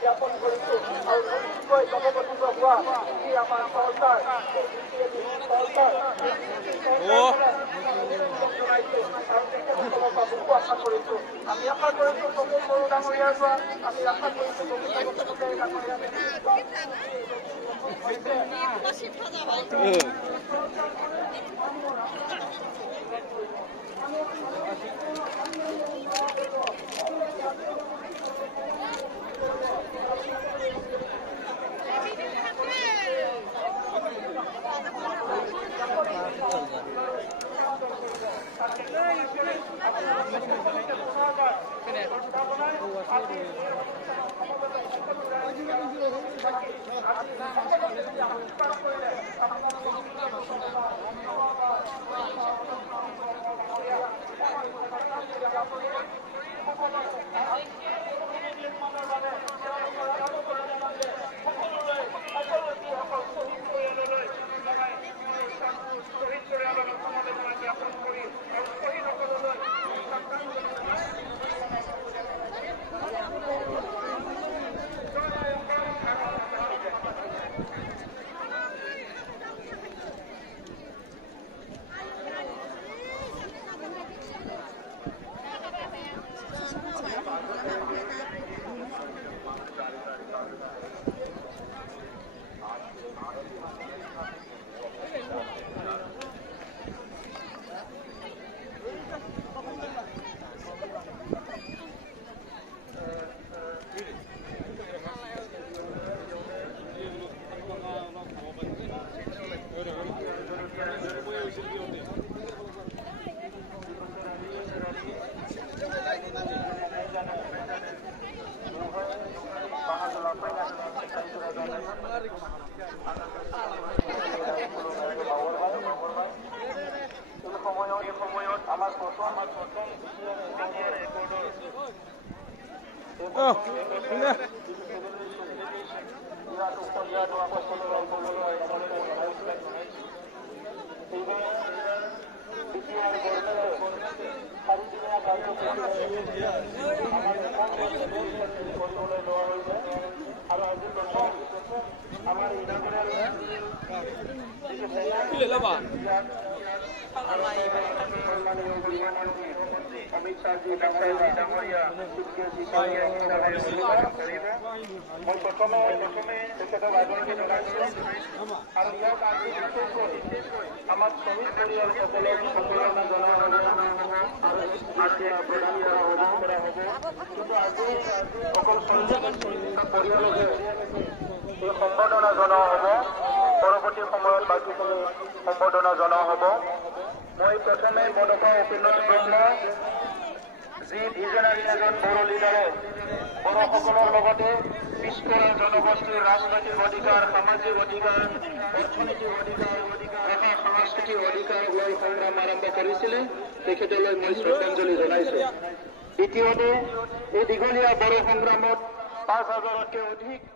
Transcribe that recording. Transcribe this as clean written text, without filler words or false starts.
জ্ঞাপন কৰিছোঁ আৰু নতুনকৈ নৱগঠিত হোৱা যি আমাৰ চৰকাৰ আশা কৰিছোঁ আমি আশা কৰিছোঁ চকু সৰু ডাঙৰীয়াৰ পৰা আমি আশা কৰিছোঁ সম্বৰ্ধনা জনোৱা হ'ব পৰৱৰ্তী সময়ত বাকীখিনি সম্বৰ্ধনা জনোৱা হ'ব মই প্ৰথমে মনসা উপেন্দ্ৰ ব্ৰহ্ম যি ভিজনাৰী এজন বড়ো লিডাৰে বড়োসকলৰ লগতে পিছপৰা জনগোষ্ঠীৰ ৰাজনৈতিক অধিকাৰ সামাজিক অধিকাৰ অৰ্থনৈতিক অধিকাৰ তথা সাংস্কৃতিক অধিকাৰ লৈ সংগ্ৰাম আৰম্ভ কৰিছিলে তেখেতলৈ মই শ্ৰদ্ধাঞ্জলি জনাইছোঁ দ্বিতীয়তে এই দীঘলীয়া বড়ো সংগ্ৰামত ৫,০০০তকৈ অধিক